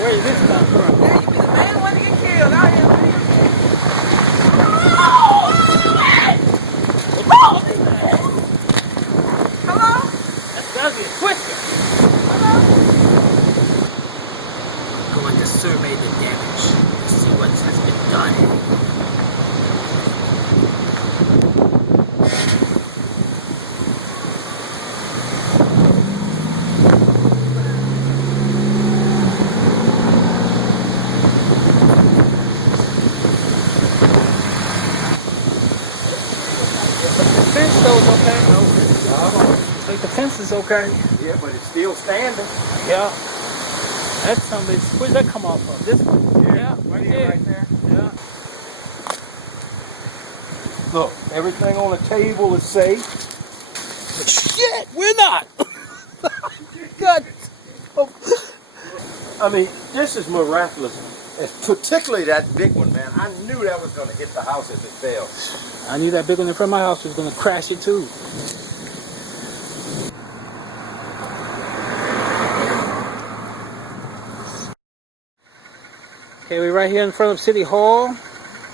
Where did this come from? Yeah, you be the main one to get killed out here. Hello? That's ugly. Twister. Hello? I'm going to survey the damage to see what has been done. The fence though is okay. Like the fence is okay. Yeah, but it's still standing. Yeah. That's something. Where's that come off of? This one? Yeah, right there. Right there. Yeah. Look, everything on the table is safe. But shit, we're not. God. I mean, this is miraculous. And particularly that big one, man. I knew that was going to hit the house if it fell. I knew that big one in front of my house was going to crash it too. Okay, we're right here in front of City Hall.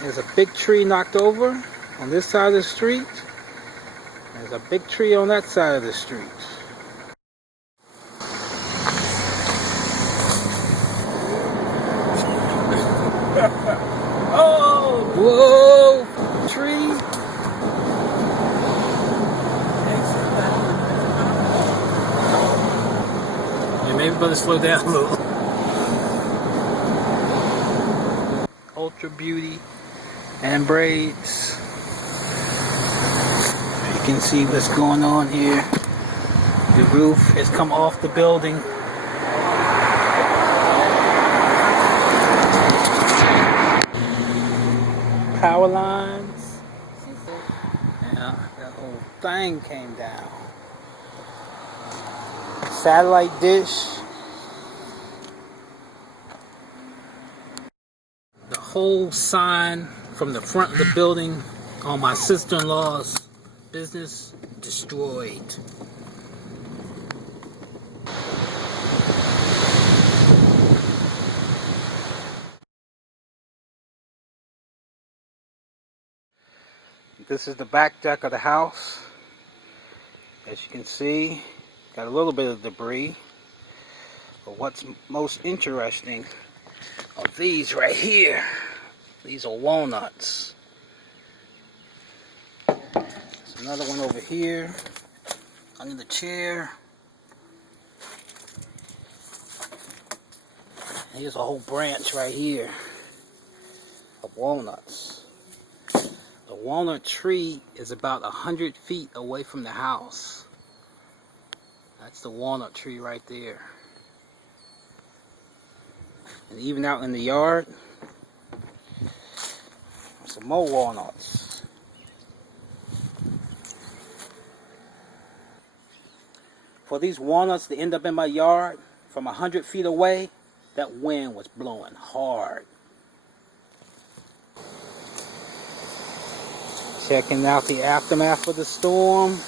There's a big tree knocked over on this side of the street. There's a big tree on that side of the street. Oh, whoa, tree. Yeah, maybe better slow down a little. Ultra Beauty and braids. You can see what's going on here. The roof has come off the building. Power lines. Yeah, that whole thing came down. Satellite dish. The whole sign from the front of the building on my sister-in-law's business destroyed. This is the back deck of the house. As you can see, got a little bit of debris. But what's most interesting are these right here. These are walnuts. There's another one over here under the chair. Here's a whole branch right here of walnuts. The walnut tree is about 100 feet away from the house. That's the walnut tree right there. And even out in the yard, some more walnuts. For these walnuts to end up in my yard from 100 feet away, that wind was blowing hard. Checking out the aftermath of the storm.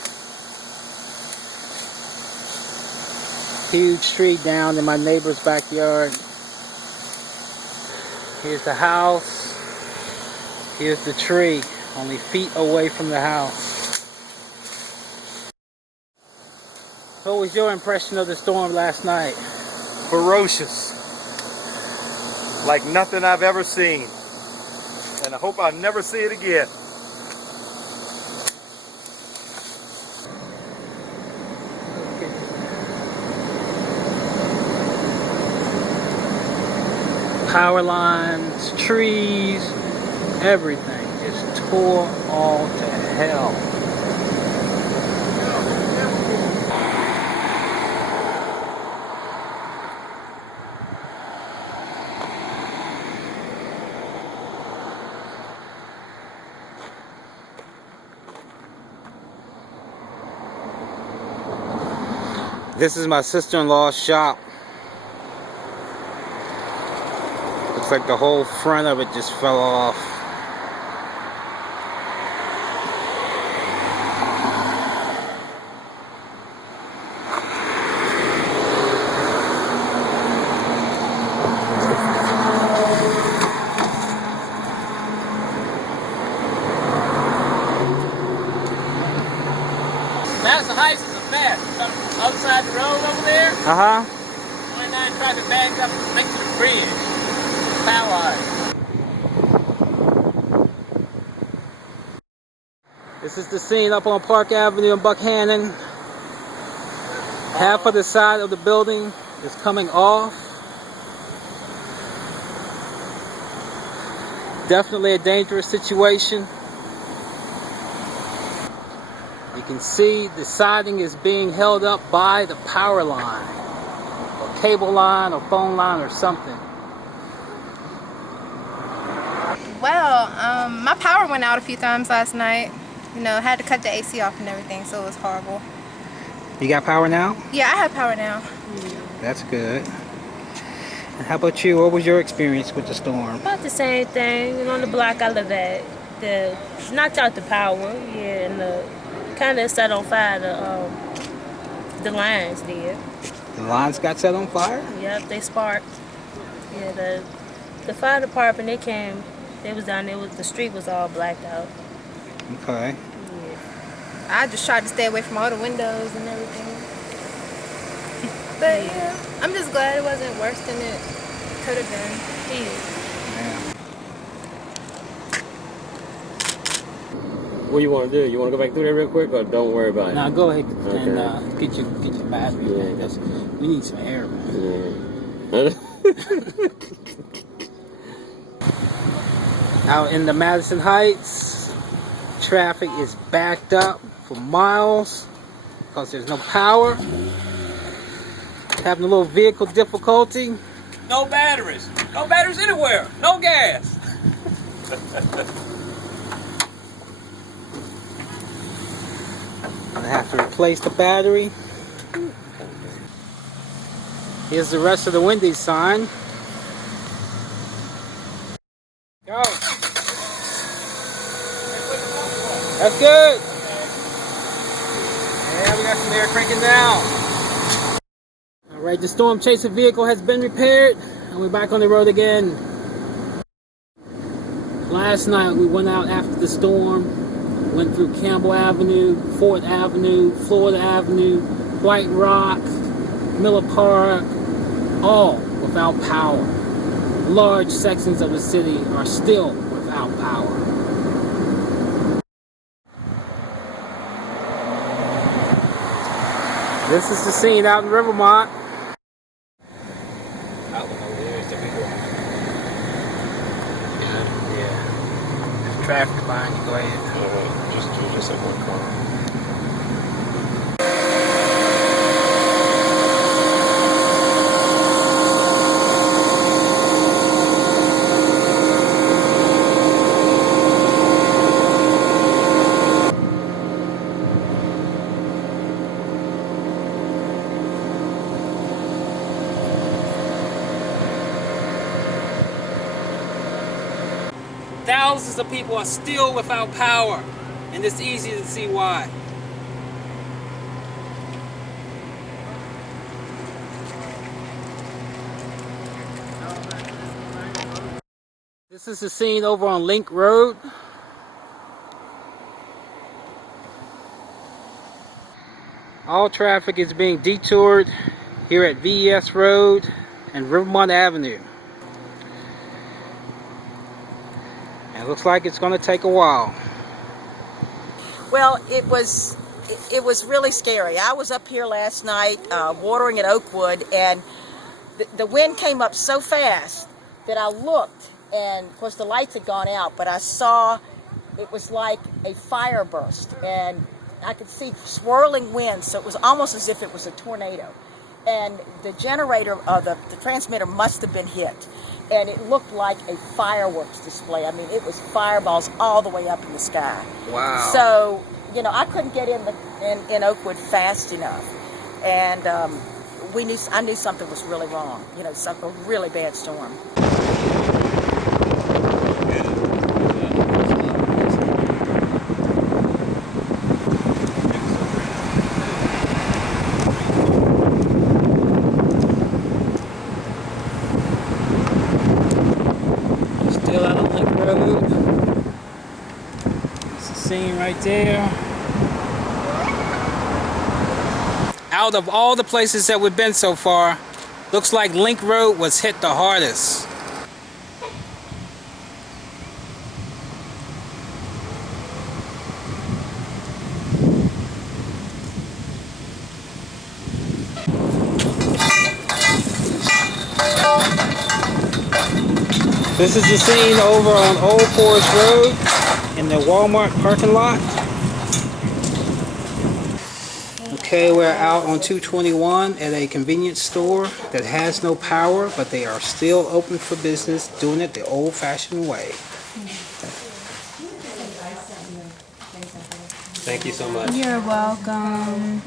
Huge tree down in my neighbor's backyard. Here's the house. Here's the tree, only feet away from the house. What was your impression of the storm last night? Ferocious. Like nothing I've ever seen. And I hope I'll never see it again. Power lines, trees, everything just tore all to hell. This is my sister-in-law's shop. Looks like the whole front of it just fell off. Uh-huh. 29 traffic backed up next to the bridge. Power. This is the scene up on Park Avenue in Buckhannon. Half of the side of the building is coming off. Definitely a dangerous situation. You can see the siding is being held up by the power line, or cable line, or phone line, or something. Well, my power went out a few times last night. You know, had to cut the AC off and everything, so it was horrible. You got power now? Yeah, I have power now. That's good. And how about you? What was your experience with the storm? About the same thing. On the block I live at, the knocked out the power. Yeah, and kind of set on fire the lines did. The lines got set on fire? Yep, they sparked. Yeah, the fire department, they came. They was down there. The street was all blacked out. Okay. Yeah. I just tried to stay away from all the windows and everything. But yeah, I'm just glad it wasn't worse than it could have been. Yeah. What do you want to do? You want to go back through there real quick, or don't worry about it? Now go ahead Okay. and get your battery. Yeah. Man. We need some air, man. Yeah. Out in the Madison Heights, traffic is backed up for miles because there's no power. Having a little vehicle difficulty. No batteries. No batteries anywhere. No gas. I have to replace the battery. Here's the rest of the Wendy's sign. Go. That's good. Yeah, we got some air cranking down. All right, the storm chaser vehicle has been repaired, and we're back on the road again. Last night we went out after the storm, went through Campbell Avenue, Fort Avenue, Florida Avenue, White Rock, Miller Park, all without power. Large sections of the city are still without power. This is the scene out in Rivermont. Out over there is the big one. Yeah. There's traffic behind you, go ahead. Just like one car. Thousands of people are still without power, and it's easy to see why. This is the scene over on Link Road. All traffic is being detoured here at VES Road and Rivermont Avenue. And it looks like it's going to take a while. Well, it was really scary. I was up here last night watering at Oakwood, and the wind came up so fast that I looked, and of course the lights had gone out, but I saw it was like a fire burst, and I could see swirling winds, so it was almost as if it was a tornado. And the generator, the transmitter must have been hit, and it looked like a fireworks display. I mean, it was fireballs all the way up in the sky. Wow. So, you know, I couldn't get in Oakwood fast enough, and I knew something was really wrong. You know, a really bad storm. Still out on Link Road. It's the scene right there. out of all the places that we've been so far, looks like Link Road was hit the hardest. This is the scene over on Old Forest Road in the Walmart parking lot. Okay, we're out on 221 at a convenience store that has no power, but they are still open for business, doing it the old-fashioned way. Thank you so much. You're welcome.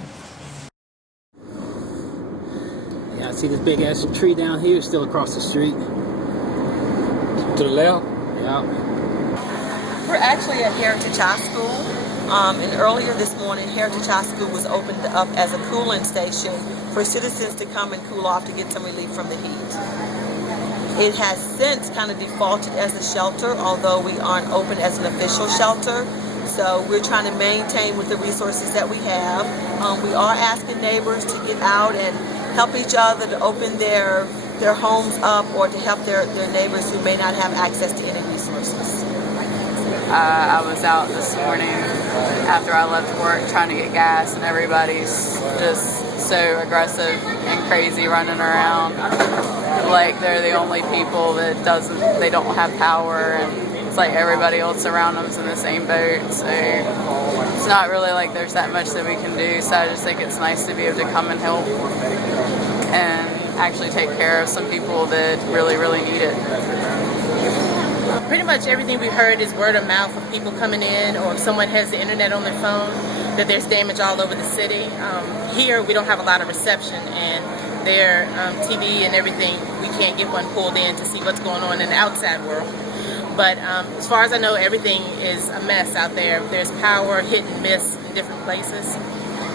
Yeah, I see this big-ass tree down here, still across the street. To the left? Yeah. We're actually at Heritage High School, and earlier this morning, Heritage High School was opened up as a cooling station for citizens to come and cool off to get some relief from the heat. It has since kind of defaulted as a shelter, although we aren't open as an official shelter. So we're trying to maintain with the resources that we have. We are asking neighbors to get out and help each other to open their homes up or to help their neighbors who may not have access to any resources. I was out this morning after I left work trying to get gas, and everybody's just so aggressive and crazy running around like they're the only people that they don't have power, and it's like everybody else around them is in the same boat. So it's not really like there's that much that we can do. So I just think it's nice to be able to come and help and actually take care of some people that really, really need it. Pretty much everything we heard is word of mouth of people coming in, or if someone has the internet on their phone, that there's damage all over the city. Here we don't have a lot of reception, and their TV and everything, we can't get one pulled in to see what's going on in the outside world. But as far as I know, everything is a mess out there. There's power hit and miss in different places.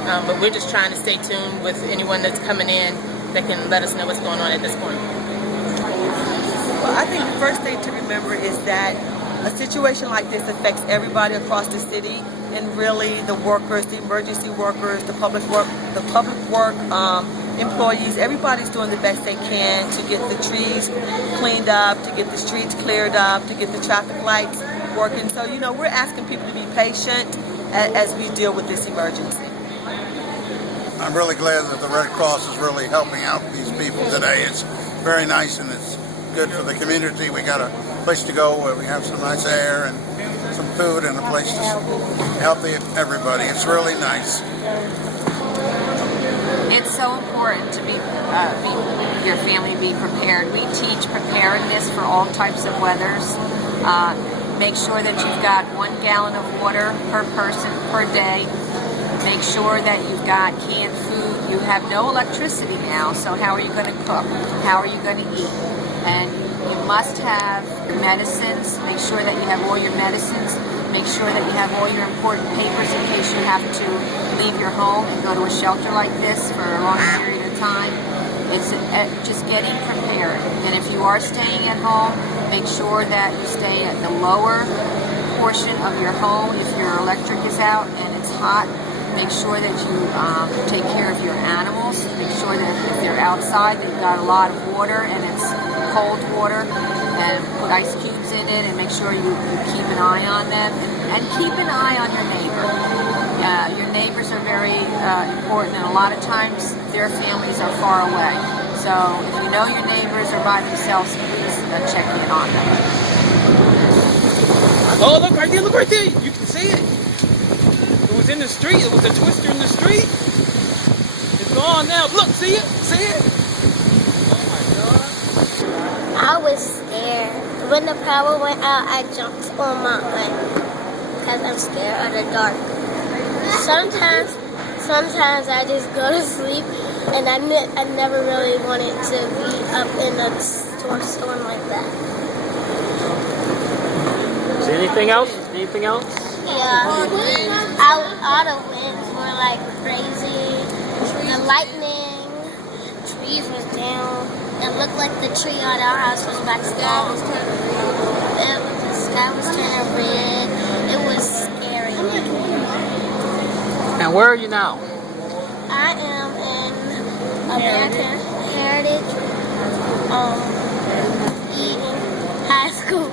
But we're just trying to stay tuned with anyone that's coming in that can let us know what's going on at this point. Well, I think the first thing to remember is that a situation like this affects everybody across the city, and really the workers, the emergency workers, the public work employees. Everybody's doing the best they can to get the trees cleaned up, to get the streets cleared up, to get the traffic lights working. So, we're asking people to be patient as we deal with this emergency. I'm really glad that the Red Cross is really helping out these people today. It's very nice, and it's good for the community. We got a place to go where we have some nice air and some food and a place to help everybody. It's really nice. It's so important to your family be prepared. We teach preparedness for all types of weathers. Make sure that you've got 1 gallon of water per person per day. Make sure that you've got canned food. You have no electricity now, so how are you going to cook? How are you going to eat? And you must have your medicines. Make sure that you have all your medicines. Make sure that you have all your important papers in case you have to leave your home and go to a shelter like this for a long period of time. It's just getting prepared. And if you are staying at home, make sure that you stay at the lower portion of your home. If your electric is out and it's hot, make sure that you take care of your animals. Make sure that if they're outside, they've got a lot of water and it's cold water, and put ice cubes in it, and make sure you keep an eye on them, and keep an eye on your neighbor. Your neighbors are very important, and a lot of times their families are far away. So if you know your neighbors are by themselves, please check in on them. Oh, look right there, look right there. You can see it. It was in the street. It was a twister in the street. It's gone now. Look, see it? See it? I was scared. When the power went out, I jumped on my bed because I'm scared of the dark. Sometimes I just go to sleep, and I never really wanted to be up in a storm like that. Is there anything else? Anything else? Yeah. All the winds were like crazy. The lightning, trees was down. It looked like the tree on our house was about to fall. The sky was turning red. It was scary. And where are you now? I am American Heritage, eating, high school,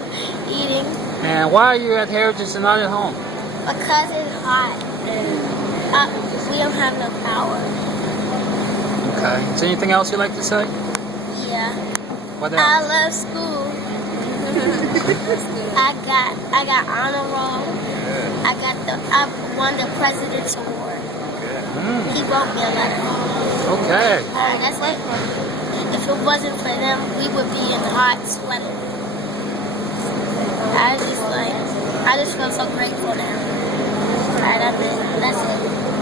eating, And why are you at Heritage and not at home? because it's hot. We don't have no power. Okay. Is there anything else you'd like to say? Yeah. What I else? love school. I got honor roll. I won the President's Award. He wrote me a letter. Okay. That's like, if it wasn't for them, we would be in hot sweating. I just feel so grateful now. Alright, that's it.